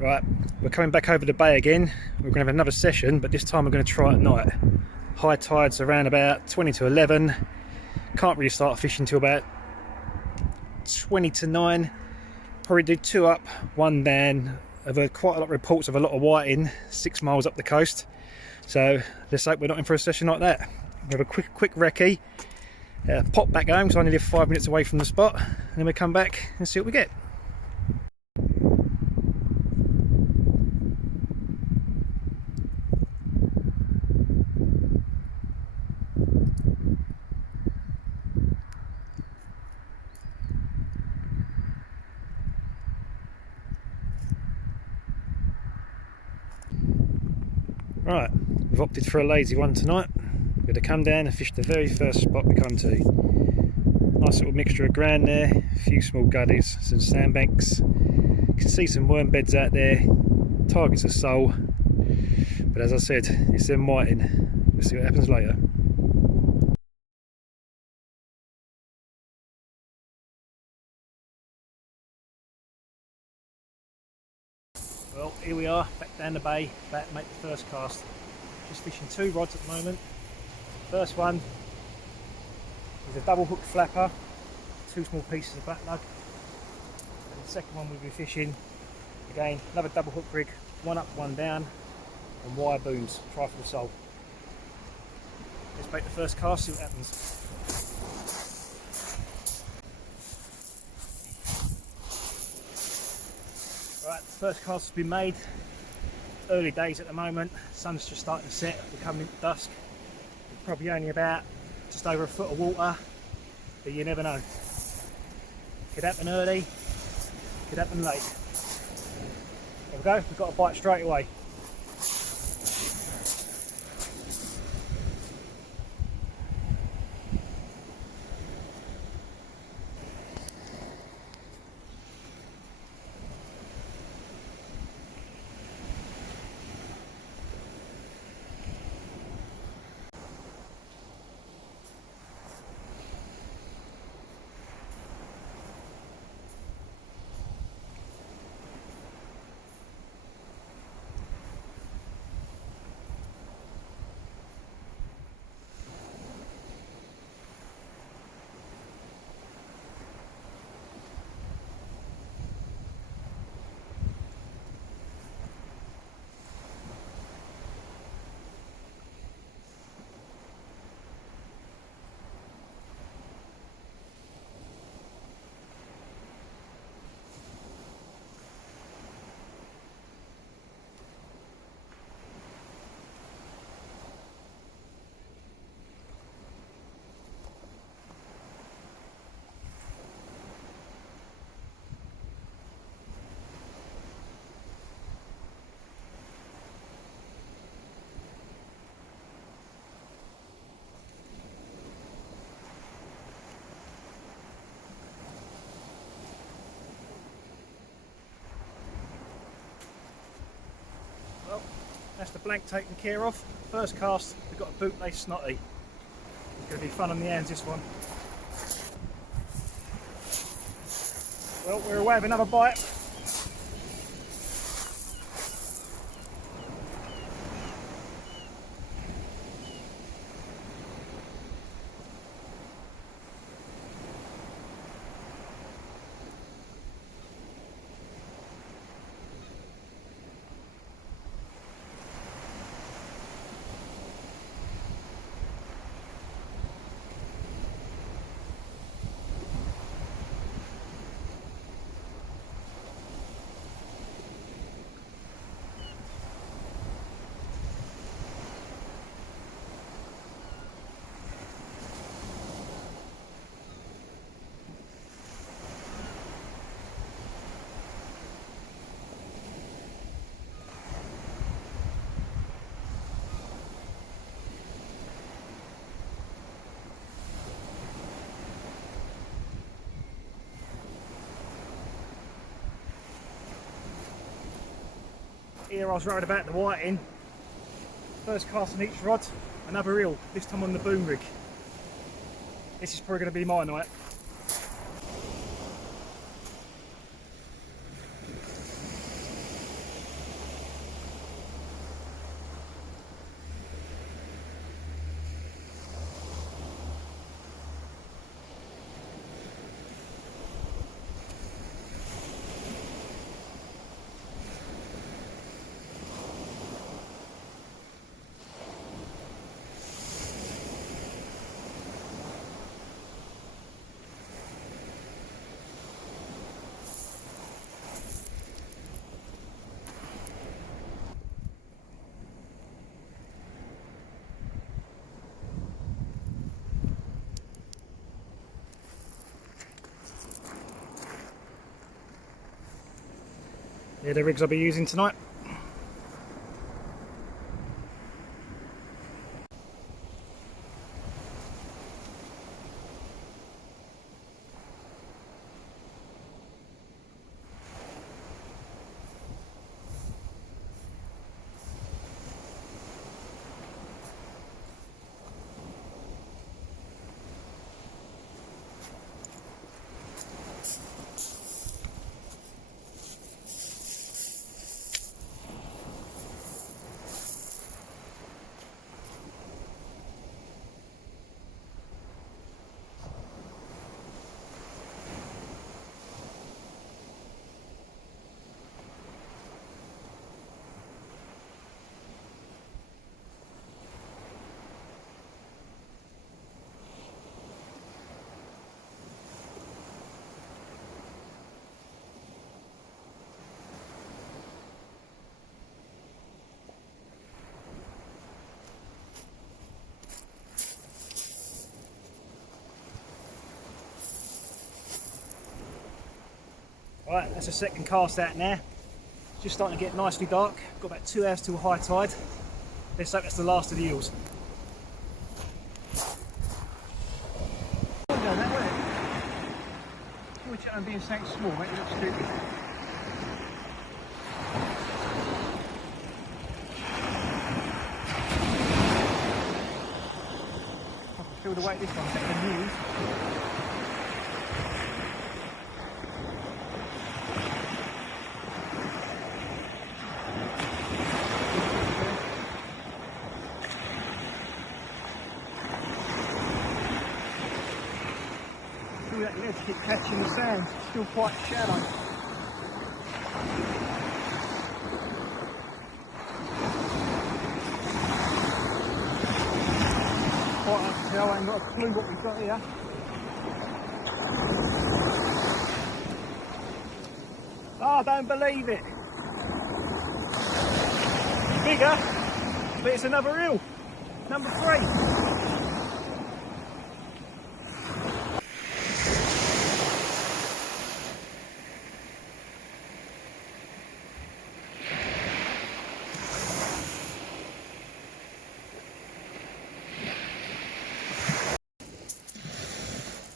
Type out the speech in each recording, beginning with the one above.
Right, we're coming back over the bay again. We're going to have another session, but this time we're going to try at night. High tide's around about 20 to 11. Can't really start fishing till about 20 to 9. Probably do 2 up, 1 down. I've heard quite a lot of reports of a lot of whiting 6 miles up the coast. So let's hope we're not in for a session like that. We have a quick recce, pop back home, so I only live 5 minutes away from the spot, and then we come back and see what we get. Right, we've opted for a lazy one tonight. We're going to come down and fish the very first spot we come to. Nice little mixture of ground there, a few small gullies, some sandbanks. You can see some worm beds out there, targets of sole. But as I said, it's them whiting. We'll see what happens later. Well, here we are, back down the bay, about to make the first cast. Just fishing 2 rods at the moment. First one is a double hook flapper, 2 small pieces of black lug. And the second one we'll be fishing, again, another double hook rig, 1 up, 1 down, and wire booms, try for the sole. Let's make the first cast, see what happens. Right, the first cast has been made. Early days at the moment, sun's just starting to set, we're coming into dusk. We're probably only about just over a foot of water, but you never know. Could happen early, could happen late. There we go, we've got a bite straight away. Well, that's the blank taken care of. First cast, we've got a bootlace snotty. It's going to be fun on the hands, this one. Well, we're away with another bite. Here I was worried about the whiting. First cast on each rod, another reel, this time on the boom rig. This is probably going to be my night. They're the rigs I'll be using tonight. Right, that's a second cast out now. Just starting to get nicely dark. Got about 2 hours till high tide. Let's hope that's the last of the eels. Down that way. Watch it, I'm being something small, make it look stupid. I can feel the weight this one, take the news. To keep catching the sand, it's still quite shallow. Quite hard to tell, I ain't got a clue what we've got here. Oh, I don't believe it. Bigger, but it's another eel. Number 3.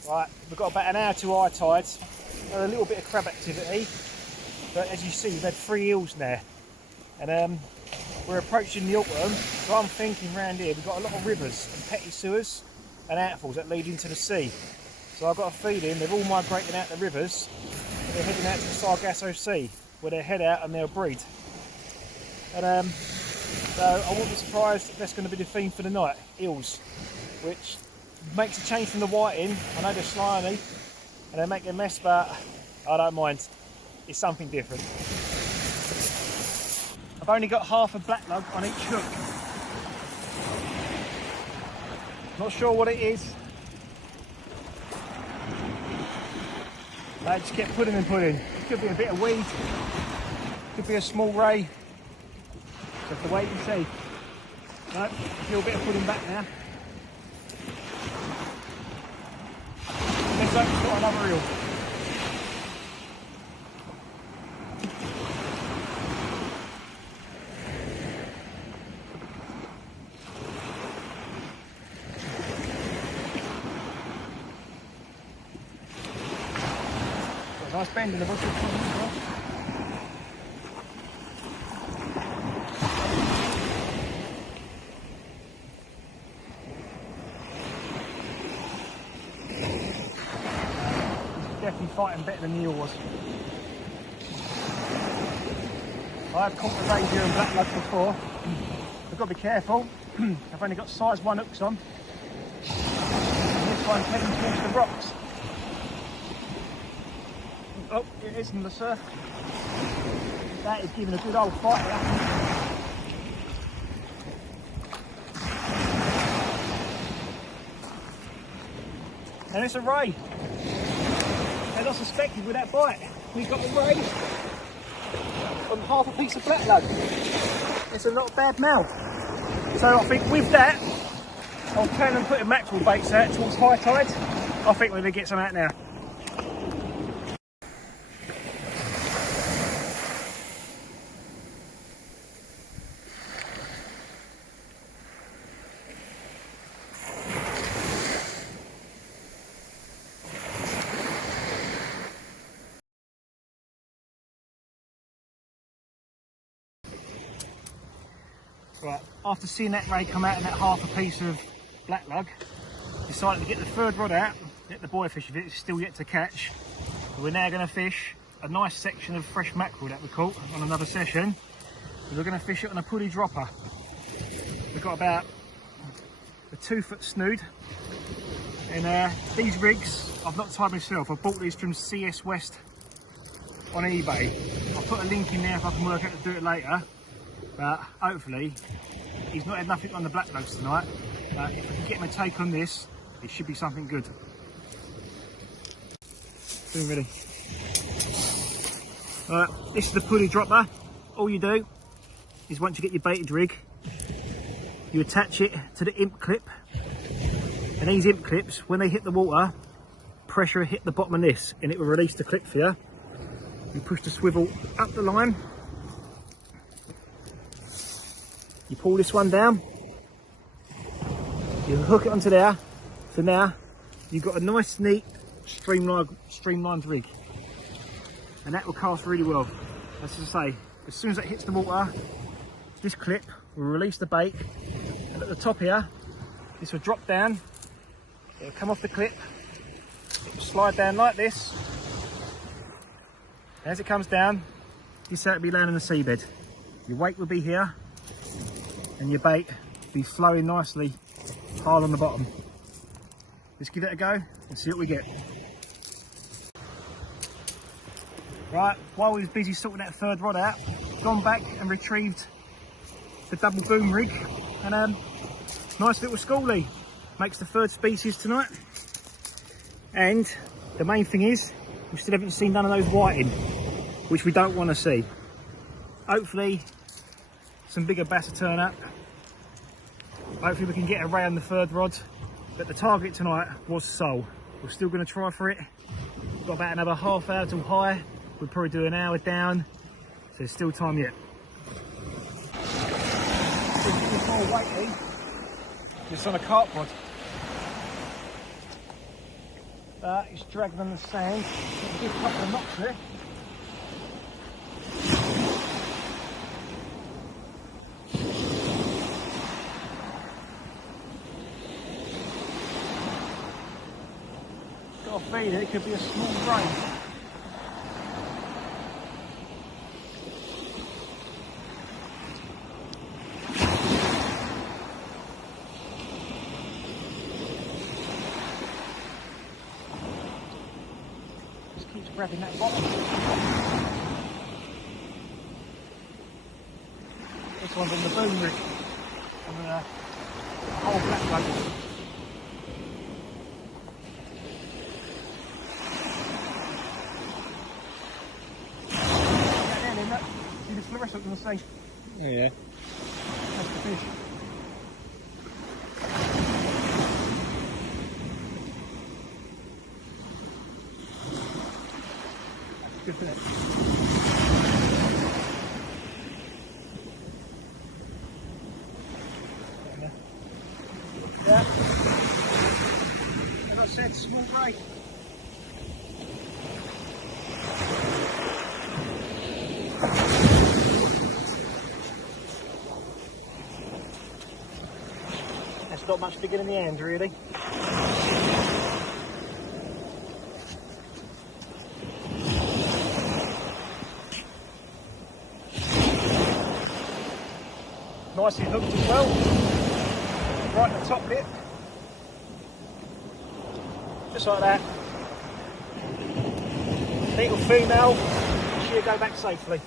Right, we've got about an hour to high tide. A little bit of crab activity, but as you see, we've had 3 eels now, and we're approaching the autumn. So I'm thinking round here we've got a lot of rivers and petty sewers and outfalls that lead into the sea. So I've got a feeling they've all migrated out the rivers, and they're heading out to the Sargasso Sea, where they head out and they'll breed. And so I won't be surprised if that's going to be the theme for the night, eels, which makes a change from the whiting. I know they're slimy and they make a mess, but I don't mind. It's something different. I've only got half a black lug on each hook. Not sure what it is. I just kept putting and putting. It could be a bit of weed, could be a small ray. So have to wait and see. No, I feel a bit of putting back now. Looks like we've got another eel. Got a nice bend in the bush. Definitely fighting better than the eel was. I've caught the reindeer and black lug before. I've got to be careful. I've only got size 1 hooks on. And this one's heading towards the rocks. Oh, it is in the surf. That is giving a good old fight there. And it's a ray. As I suspected with that bite, we've got a ray on half a piece of black lug. It's a not bad mouth. So I think with that, I'll plan on putting mackerel baits out towards high tide. I think we're going to get some out now. Right, after seeing that ray come out in that half a piece of black lug, decided to get the third rod out, let the boy fish with it. It's still yet to catch. We're now going to fish a nice section of fresh mackerel that we caught on another session. We're going to fish it on a pulley dropper. We've got about a 2-foot snood, and these rigs I've not tied myself. I bought these from CS West on eBay. I'll put a link in there if I can work out to do it later. But hopefully he's not had nothing on the black lugs tonight. But if I can get him a take on this, it should be something good. Soon ready. Alright, this is the pulley dropper. All you do is once you get your baited rig, you attach it to the imp clip. And these imp clips, when they hit the water, pressure will hit the bottom of this and it will release the clip for you. You push the swivel up the line. You pull this one down, you hook it onto there. So now you've got a nice, neat, streamlined rig, and that will cast really well. As I say, as soon as it hits the water, this clip will release the bait, and at the top here, this will drop down. It'll come off the clip, it will slide down like this. And as it comes down, this will be landing on the seabed. Your weight will be here, and your bait will be flowing nicely hard on the bottom. Let's give it a go and see what we get. Right, while we was busy sorting that third rod out, gone back and retrieved the double boom rig, and nice little schoolie. Makes the third species tonight. And the main thing is, we still haven't seen none of those whiting, which we don't want to see. Hopefully some bigger bass will turn up. Hopefully we can get a ray on the third rod, but the target tonight was sole. We're still going to try for it. We've got about another half hour till high. We'll probably do an hour down, so there's still time yet. It's more weighty. It's on a carp rod. It's dragging on the sand. There's a good couple of knots there. Got a feeling it could be a small ray. Keeps grabbing that bottom. This one's on the boom rig, on the whole black lug. Yeah, then, look. See the fluorescent on the same. Oh yeah. That's the fish. Good for that. Yeah. As I said, small ray. That's not much bigger than the hand, really. Nicely hooked as well, right at the top bit, just like that. Little female, she'll go back safely.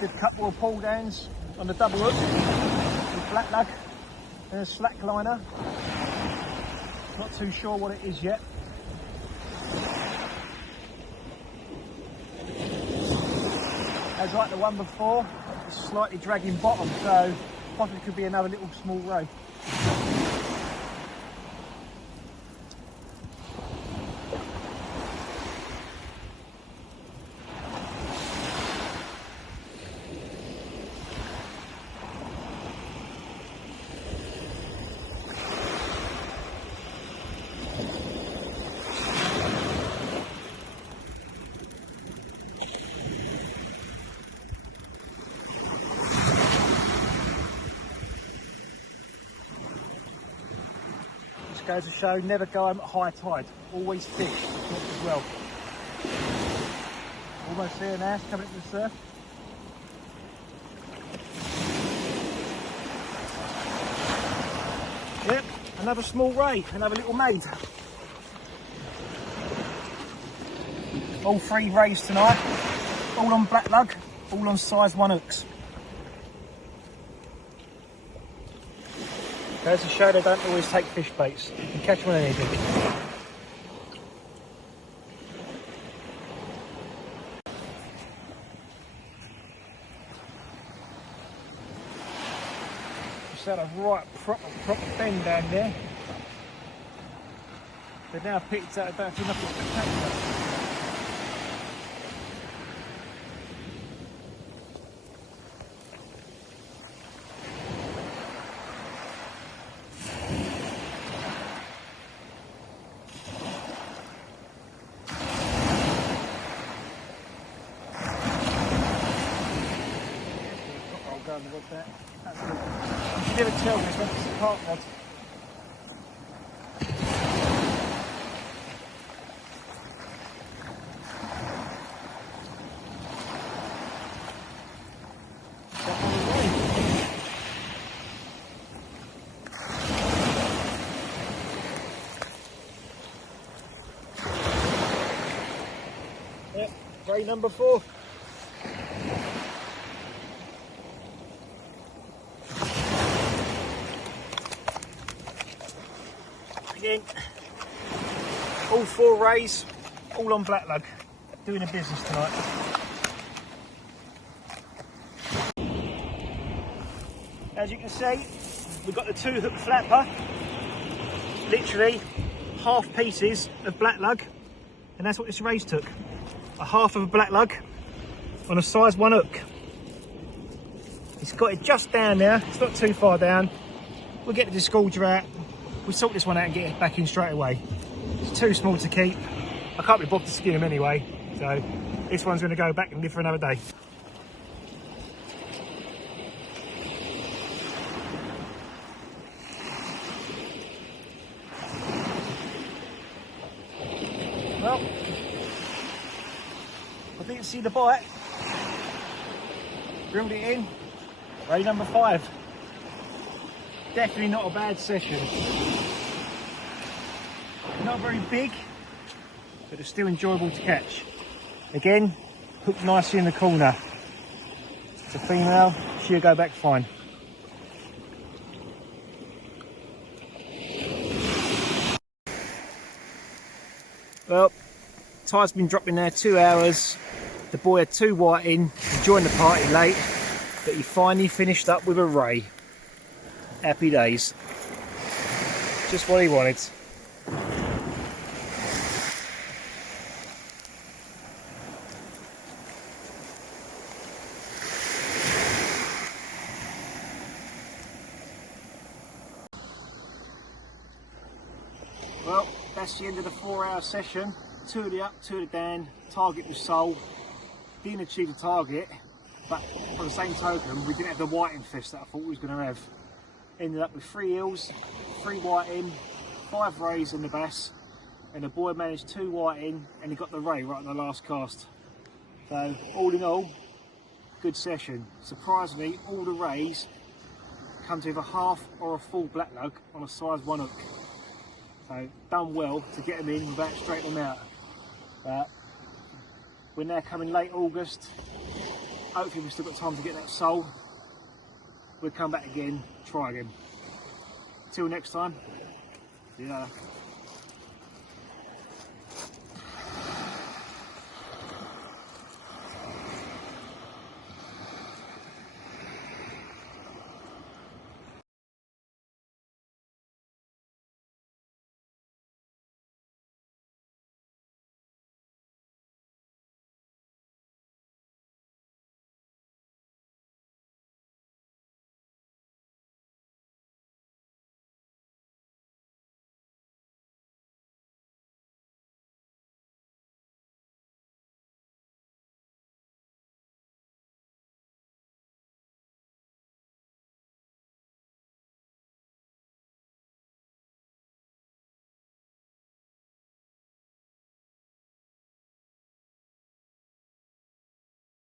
Good couple of pull downs on the double hook with black lug. And a slack liner, not too sure what it is yet. As like the one before, it's slightly dragging bottom, so possibly could be another little small ray. goes to show, never go home at high tide. Always fish as well. Almost there now, it's coming into the surf. Yep, another small ray, another little maid. All 3 rays tonight, all on black lug, all on size 1 hooks. Goes to show they don't always take fish baits. You can catch them on anything. Just had a right proper bend down there. But now I've picked out about nothing spectacular. That. That's good. You can never tell this one's a park rod. Yep, ray number 4. Again, all 4 rays, all on black lug, doing a business tonight. As you can see, we've got the 2 hook flapper, literally half pieces of black lug, and that's what this race took. A half of a black lug on a size 1 hook. It's got it just down there, it's not too far down. We'll get the disgorger out. We'll sort this one out and get it back in straight away. It's too small to keep. I can't be bothered to skin them anyway, so this one's going to go back and live for another day. Well, I didn't see the bite. Reeled it in. Ray number 5. Definitely not a bad session. Not very big, but it's still enjoyable to catch. Again, hooked nicely in the corner. It's a female, she'll go back fine. Well, tide's been dropping now 2 hours. The boy had 2 whiting, he joined the party late, but he finally finished up with a ray. Happy days. Just what he wanted. Well, that's the end of the 4-hour session. 2 of the up, 2 of the down. Target was sold. Didn't achieve the target, but on the same token, we didn't have the whiting fish that I thought we was going to have. Ended up with 3 eels, 3 whiting, 5 rays in the bass, and the boy managed 2 whiting, and he got the ray right on the last cast. So all in all, good session. Surprisingly, all the rays come to either half or a full black lug on a size 1 hook. So done well to get them in without straightening them out. But we're now coming late August. Hopefully we've still got time to get that sold. We'll come back again, try again. Till next time, see you later.